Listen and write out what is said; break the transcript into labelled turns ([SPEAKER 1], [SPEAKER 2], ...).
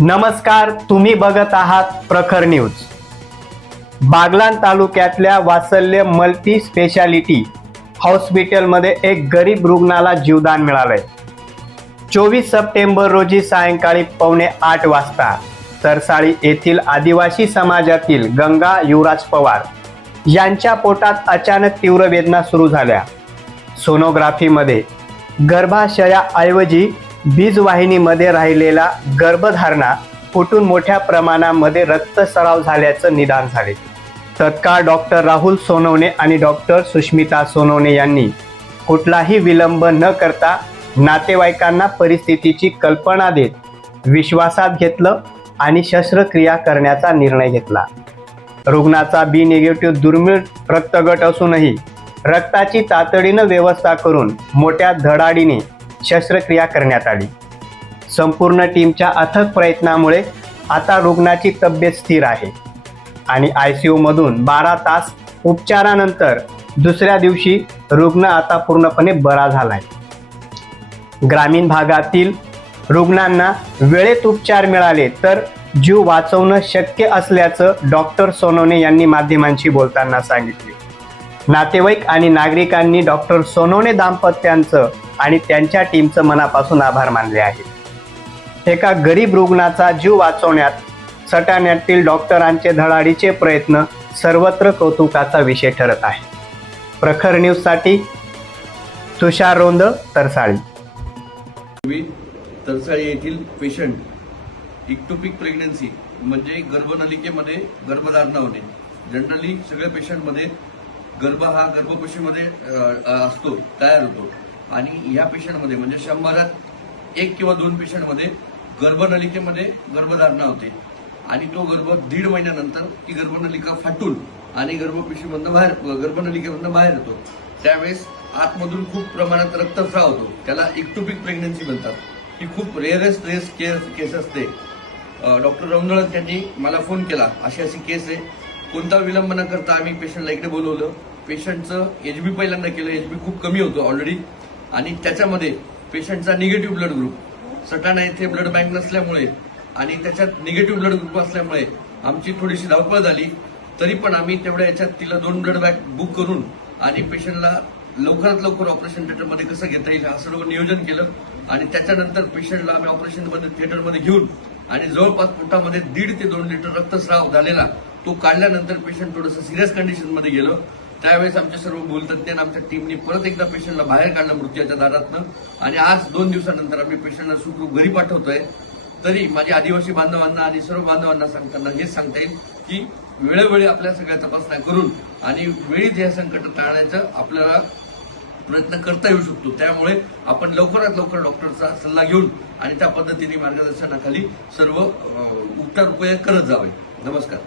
[SPEAKER 1] नमस्कार तुम्ही बघत आहात प्रखर न्यूज. बागलान तालुक्यातल्या वासल्य मल्टी स्पेशालिटी हॉस्पिटलमध्ये एक गरीब रुग्णाला जीवदान मिळालंय. चोवीस सप्टेंबर रोजी सायंकाळी पावणे आठ वाजता तरसाळी येथील आदिवासी समाजातील गंगा युवराज पवार यांच्या पोटात अचानक तीव्र वेदना सुरू झाल्या. सोनोग्राफीमध्ये गर्भाशयाऐवजी बीजवाहिनीमध्ये राहिलेला गर्भधारणा फुटून मोठ्या प्रमाणामध्ये रक्तस्राव झाल्याचं निदान झाले. तत्काळ डॉक्टर राहुल सोनवणे आणि डॉक्टर सुष्मिता सोनवणे यांनी कुठलाही विलंब न करता नातेवाईकांना परिस्थितीची कल्पना देत विश्वासात घेतलं आणि शस्त्रक्रिया करण्याचा निर्णय घेतला. रुग्णाचा बी निगेटिव्ह दुर्मिळ रक्तगट असूनही रक्ताची तातडीनं व्यवस्था करून मोठ्या धडाडीने शस्त्रक्रिया करण्यात आली. संपूर्ण टीमच्या अथक प्रयत्नामुळे आता रुग्णाची तब्येत स्थिर आहे आणि आय सी यूमधून बारा तास उपचारानंतर दुसऱ्या दिवशी रुग्ण आता पूर्णपणे बरा झालाय. ग्रामीण भागातील रुग्णांना वेळेत उपचार मिळाले तर जीव वाचवणं शक्य असल्याचं डॉक्टर सोनवणे यांनी माध्यमांशी बोलताना सांगितले. नातेवाईक आणि नागरिकांनी डॉक्टर सोनवणे दाम्पत्यांचं आणि त्यांच्या टीमचं मनापासून आभार मानले आहेत. एका गरीब रुग्णाचा जीव वाचवण्यात सटाण्यातील डॉक्टरांचे धडाडीचे प्रयत्न सर्वत्र कौतुकाचा विषय ठरत आहे. प्रखर न्यूजसाठी तुषार रोंद तरसाळी.
[SPEAKER 2] तरसाळी येथील पेशंट इक्टोपिक प्रेग्नन्सी म्हणजे गर्भनलिकेमध्ये गर्भधारणा होणे. जनरली सगळ्या पेशंटमध्ये गर्भ हा गर्भपशीमध्ये असतो तयार होतो. आणि या पेशंटमध्ये म्हणजे शंभरात एक किंवा दोन पेशंटमध्ये गर्भनलिकेमध्ये गर्भधारणा होते. आणि तो गर्भ दीड महिन्यानंतर ती गर्भनलिका फाटून आणि गर्भपेशीमधून बाहेर गर्भनलिकेमधनं बाहेर येतो. त्यावेळेस आतमधून खूप प्रमाणात रक्तस्राव होतो. त्याला इक्टोपिक प्रेग्नन्सी म्हणतात. ही खूप रेअरेस्ट रेस केस केस असते. डॉक्टर रवंदळत त्यांनी मला फोन केला. अशी अशी केस आहे. कोणता विलंब न करता आम्ही पेशंटला इकडे बोलवलं. पेशंटचं एच बी पहिल्यांदा केलं. एच बी खूप कमी होतं ऑलरेडी आणि त्याच्यामध्ये पेशंटचा निगेटिव्ह ब्लड ग्रुप. सटाणा येथे ब्लड बँक नसल्यामुळे आणि त्याच्यात निगेटिव्ह ब्लड ग्रुप असल्यामुळे आमची थोडीशी धावपळ झाली. तरी पण आम्ही तेवढ्या याच्यात तिला दोन ब्लड बँक बुक करून आणि पेशंटला लवकरात लवकर ऑपरेशन थिएटरमध्ये कसं घेता येईल असं सर्व नियोजन केलं. आणि त्याच्यानंतर पेशंटला आम्ही ऑपरेशनमध्ये थिएटरमध्ये घेऊन आणि जवळपास पोटामध्ये दीड ते दोन लिटर रक्तस्राव झालेला तो काढल्यानंतर पेशंट थोडंसं सिरियस कंडिशनमध्ये गेलं. त्यावेळेस आमचे सर्व बोलतज्ञ आमच्या टीमने परत एकदा पेशंटला बाहेर काढलं मृत्यूच्या दारातनं. आणि आज दोन दिवसानंतर आम्ही पेशंटला सुखरूप घरी पाठवतोय. तरी माझ्या आदिवासी बांधवांना आणि सर्व बांधवांना सांगताना हेच सांगता येईल की वेळोवेळी आपल्या सगळ्या तपासण्या करून आणि वेळीच हे संकट टाळण्याचं आपल्याला प्रयत्न करता येऊ शकतो. त्यामुळे आपण लवकरात लवकर डॉक्टरचा सल्ला घेऊन आणि त्या पद्धतीने मार्गदर्शनाखाली सर्व उपचार उपयोग करत जावे. नमस्कार.